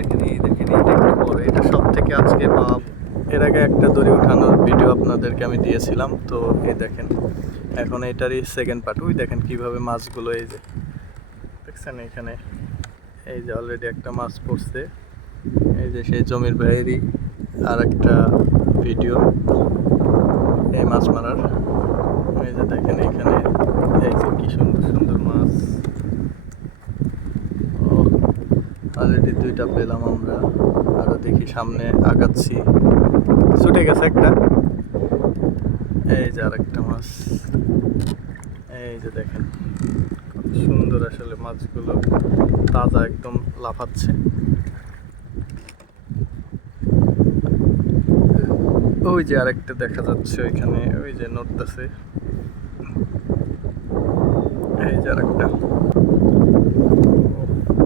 দেখেন এটা একটু বড়, এটা সব থেকে আজকে পাওয়া। এর আগে একটা দড়ি ওঠানোর ভিডিও আপনাদেরকে আমি দিয়েছিলাম, তো এই দেখেন এখন এটারই সেকেন্ড পার্ট। ওই দেখেন কিভাবে মাছগুলো, এই যে দেখছেন এখানে, এই যে অলরেডি একটা মাছ পড়ছে। এই যে সেই জমির ভাইয়েরই আর একটা ভিডিও এই মাছ মারার। এই যে দেখেন এখানে, এই যে কি সুন্দর সুন্দর মাছ। ও, অলরেডি দুইটা পেলাম আমরা, আরো দেখি সামনে আগাচ্ছি। ছুটে গেছে একটা, এই যে আর একটা মাছ। এই যে দেখেন কত সুন্দর আসলে মাছগুলো, তাজা একদম লাফাচ্ছে। ওই যে আরেকটা দেখা যাচ্ছে ওইখানে, ওই যে নড়তেছে। এই যে আরেকটা,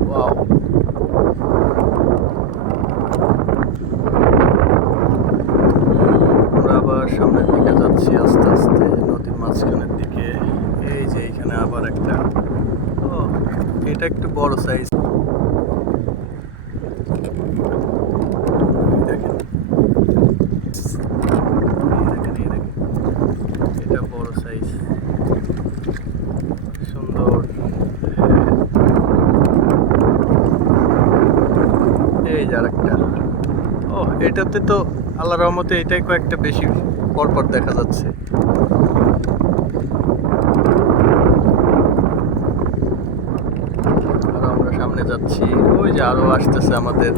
ওয়াও। আমরা আবার সামনের দিকে যাচ্ছি আস্তে আস্তে, নদীর মাঝখানের দিকে। এই যে এখানে আবার একটা, ও এটা একটু বড় সাইজ। দেখেন এটা বড় সাইজ, সুন্দর। এই যে আরেকটা, ও এটাতে তো আল্লাহর রহমতে এটাই কয়েকটা বেশি পরপর দেখা যাচ্ছে। আর আমরা সামনে যাচ্ছি, ওই যে আরো আসতেছে আমাদের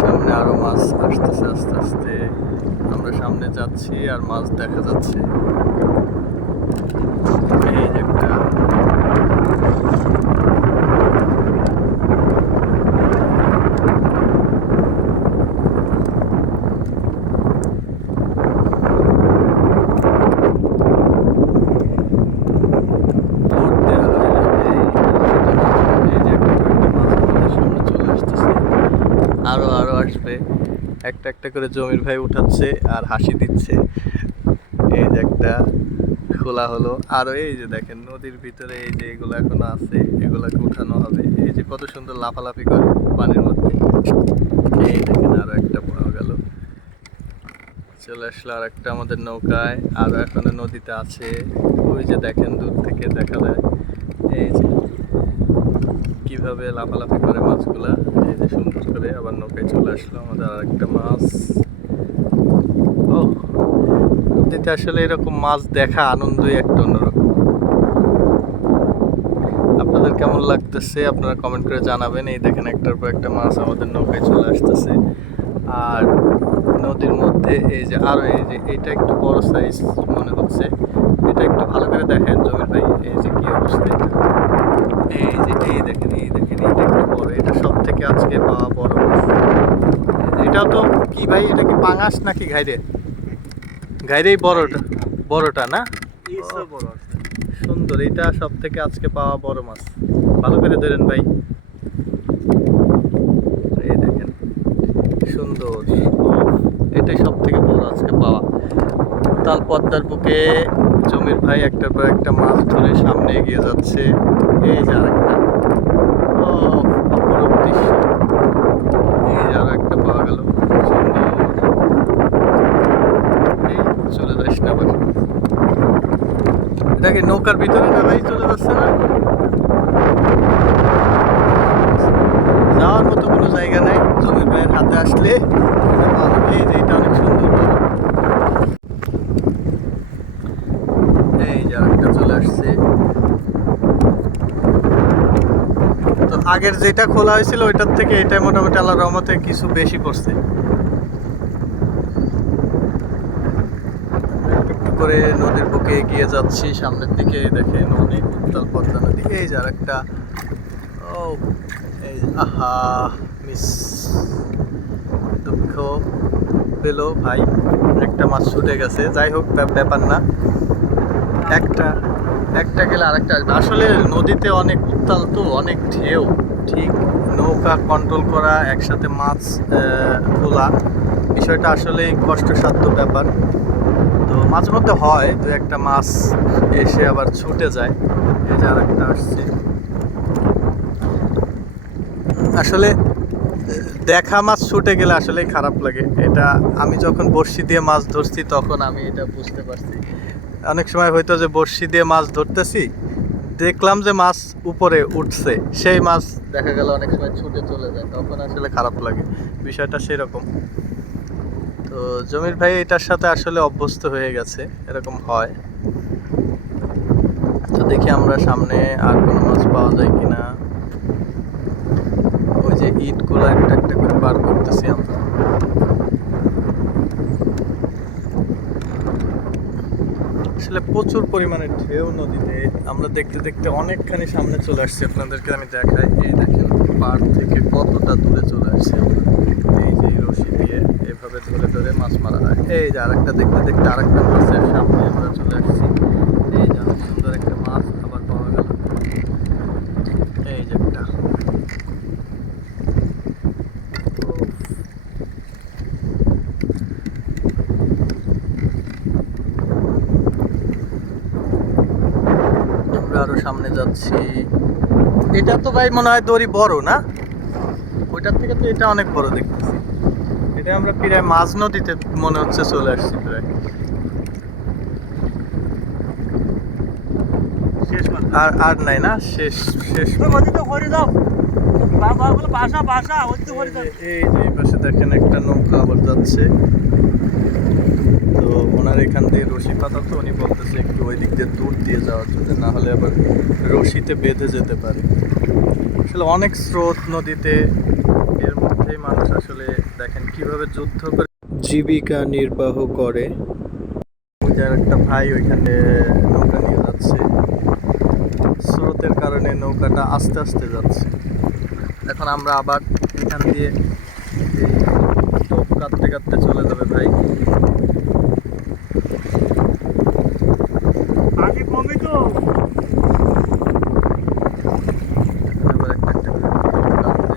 সামনে, আরো মাছ আসতেছে আস্তে আস্তে। আমরা সামনে যাচ্ছি আর মাছ দেখা যাচ্ছে। এই যে একটা, আরো আরো আসবে। একটা একটা করে জমির ভাই উঠাচ্ছে আর হাসি দিচ্ছে। এই যে একটা খোলা হলো, আর এই যে দেখেন নদীর ভিতরে এই যে এগুলো এখনো আছে, এগুলাকে উঠানো হবে। এই যে কত সুন্দর লাফালাফি করে পানির মধ্যে। এই দেখেন আরো একটা পাওয়া গেল, চলে আসলো আর একটা আমাদের নৌকায়, আরো এখনো নদীতে আছে। ওই যে দেখেন দূর থেকে দেখা যায়, এই যে কিভাবে লাফালাফি করে মাছগুলা। এই যে সুন্দর করে আবার নৌকায় চলে আসলো আমাদের আর একটা মাছ। ও, নদীতে আসলে এরকম মাছ দেখা আনন্দই একটা অন্যরকম। আপনাদের কেমন লাগতেছে আপনারা কমেন্ট করে জানাবেন। এই দেখেন একটার পর একটা মাছ আমাদের নৌকায় চলে আসতেছে। আর নদীর মধ্যে এই যে আরো, এই যে এটা একটু বড় সাইজ মনে হচ্ছে, এটা একটু ভালো করে দেখেন জমির ভাই, এই যে কি অবস্থা এটা। এই যে এই দেখেন এটা একটু বড়, এটা সব থেকে আজকে পাওয়া বড় মাছ। এটাও তো কি ভাই, এটা কি পাঙাশ নাকি ঘাইরে? ঘাইরেই বড়টা, বড়টা না? সুন্দর, এটা সব থেকে আজকে পাওয়া বড় মাছ। ভালো করে ধরেন ভাই। এই দেখেন সুন্দর, এটাই সব থেকে বড় আজকে পাওয়া। তাল পদ্মার বুকে জমির ভাই একটার পর একটা মাছ ধরে সামনে এগিয়ে যাচ্ছে। এই যে আরেকটা, ও অপরূপ দৃশ্য। এই যে আরো একটা পাওয়া গেল, সুন্দর। এই চলে যাস না আবার, এটা কি নৌকার ভিতরে না ভাই, চলে যাচ্ছে না? যাওয়ার মতো কোনো জায়গা নাই, জমির ভাইয়ের হাতে আসলে এই যে এটা অনেক সুন্দর। এই যে আরেকটা চলে আসছে। তো আগের যেটা খোলা হয়েছিল ওইটার থেকে এটা মোটামুটি আল্লাহর রহমতে কিছু বেশি পড়ছে। একটু করে নদীর বুকে এগিয়ে যাচ্ছি সামনের দিকে, দেখেন অনেক উত্তাল পদ্মা নদী। এই যে আরেকটা, ও এই আহা মিস, দুঃখ পেল ভাই, একটা মাছ ছুটে গেছে। যাই হোক ব্যাপার না, একটা একটা গেলে আরেকটা আসবে। আসলে নদীতে অনেক উত্তাল তো, অনেক ঢেউ, ঠিক নৌকা কন্ট্রোল করা, একসাথে মাছ তোলা, বিষয়টা আসলে কষ্টসাধ্য ব্যাপার। তো মাঝে মধ্যে হয় দু একটা মাছ এসে আবার ছুটে যায়। এই যে আরেকটা আসছে। আসলে দেখা মাছ ছুটে গেলে আসলেই খারাপ লাগে। এটা আমি যখন বড়শি দিয়ে মাছ ধরছি তখন আমি এটা বুঝতে পারছি। অনেক সময় হয়তো যে বড়শি দিয়ে মাছ ধরতেছি, দেখলাম যে মাছ উপরে উঠছে, সেই মাছ দেখা গেল অনেক সময় ছুটে চলে যায়, তখন আসলে খারাপ লাগে। বিষয়টা সেরকম। তো জমির ভাই এটার সাথে আসলে অভ্যস্ত হয়ে গেছে, এরকম হয়। তো দেখি আমরা সামনে আর কোনো মাছ পাওয়া যায় কিনা। ওই যে ইটগুলো একটা একটা করে পার করতেছি আমরা। আসলে প্রচুর পরিমাণে ঢেউ নদীতে। আমরা দেখতে দেখতে অনেকখানি সামনে চলে আসছি, আপনাদেরকে আমি দেখাই। এই দেখেন পাড় থেকে কতটা দূরে চলে আসছি আমরা। এই যে রশি দিয়ে এভাবে ধরে ধরে মাছ মারা হয়। এই যে আরেকটা দেখতে দেখতে আরেকটা মাছের সামনে আমরা চলে আসছি। এই যে অনেক সুন্দর একটা মাছ আবার পাওয়া গেল। এই যে একটা আমরা আরো সামনে যাচ্ছি। এটা তো ভাই মনে হয় দড়ি বড় না? ওইটার থেকে তো এটা অনেক বড় দেখতেছি। এটা আমরা প্রায় মাঝ নদীতে মনে হচ্ছে চলে আসছি প্রায়। আর আর নাই না, শেষ শেষ। এই যে পাশে দেখেন একটা নৌকা আবার যাচ্ছে। তো ওনার এখান দিয়ে রশি পাতা, তো উনি বলতেছে একটু ওই দিক দিয়ে দূর দিয়ে যাওয়ার জন্য, না হলে আবার রশিতে বেঁধে যেতে পারে। আসলে অনেক স্রোত নদীতে, এর মধ্যেই মানুষ আসলে দেখেন কিভাবে যুদ্ধ করে জীবিকা নির্বাহ করে। ওই যে একটা ভাই ওইখানে নৌকা নিয়ে যাচ্ছে, স্রোতের কারণে নৌকাটা আস্তে আস্তে যাচ্ছে। এখন আমরা আবার এখান দিয়ে এই টোপ কাটতে কাটতে চলে যাবে ভাই। আবার একটা একটা করে টোপ কাটতে।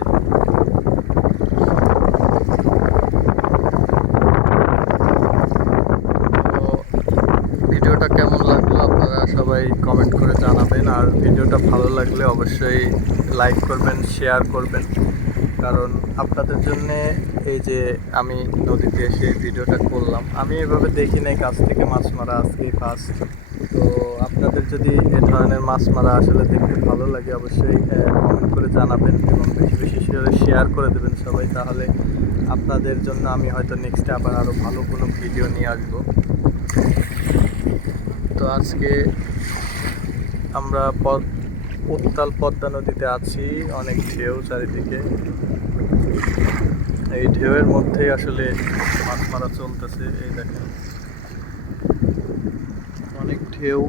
তো ভিডিওটা কেমন লাগলো আপনারা সবাই কমেন্ট করে জানাবেন, আর ভিডিওটা ভালো লাগলে অবশ্যই লাইক করবেন, শেয়ার করবেন। কারণ আপনাদের জন্যে এই যে আমি নদীতে এসে ভিডিওটা করলাম, আমি এভাবে দেখি নাই কাছ থেকে মাছ মারা, আজকেই ফার্স্ট। তো আপনাদের যদি এ ধরনের মাছ মারা আসলে দেখতে ভালো লাগে, অবশ্যই কমেন্ট করে জানাবেন এবং বেশি বেশি শেয়ার করে দেবেন সবাই। তাহলে আপনাদের জন্য আমি হয়তো নেক্সটে আবার আরও ভালো কোনো ভিডিও নিয়ে আসবো। তো আজকে আমরা উত্তাল পদ্মা নদীতে আছি, অনেক ঢেউ চারিদিকে। এই ঢেউয়ের মধ্যেই আসলে মাছ মারা চলতেছে। এই দেখেন অনেক ঢেউ,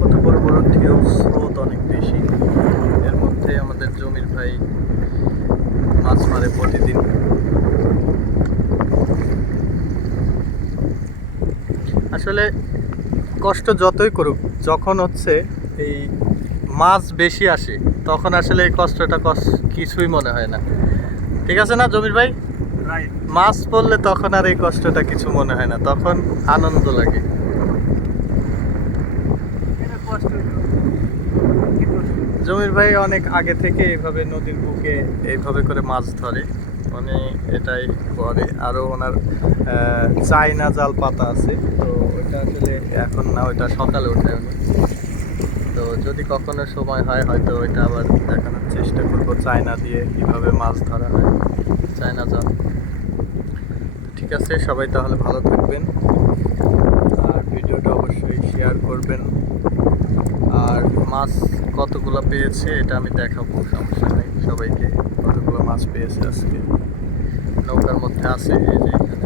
কত বড় বড় ঢেউ, স্রোত অনেক বেশি। এর মধ্যে আমাদের জমির ভাই মাছ মারে প্রতিদিন। আসলে কষ্ট যতই করুক, যখন হচ্ছে এই মাছ বেশি আসে তখন আসলে এই কষ্টটা কিছুই মনে হয় না। ঠিক আছে না জমির ভাই? মাছ পড়লে তখন আর এই কষ্টটা কিছু মনে হয় না, তখন আনন্দ লাগে। জমির ভাই অনেক আগে থেকে এইভাবে নদীর বুকে এইভাবে করে মাছ ধরে, মানে এটাই করে। আরও ওনার চাইনা জাল পাতা আছে, তো ওইটা আসলে এখন না, ওইটা সকালে ওঠায় উনি। তো যদি কখনো সময় হয় হয়তো ওইটা আবার দেখানোর চেষ্টা করবো, চায়না দিয়ে কীভাবে মাছ ধরা হয়, চায়না জাল। ঠিক আছে, সবাই তাহলে ভালো থাকবেন, আর ভিডিওটা অবশ্যই শেয়ার করবেন। আর মাছ কতগুলো পেয়েছে এটা আমি দেখাবো, সমস্যা নেই সবাইকে, কতগুলো মাছ পেয়েছে আজকে। নৌকার মধ্যে আছে এই যে এখানে।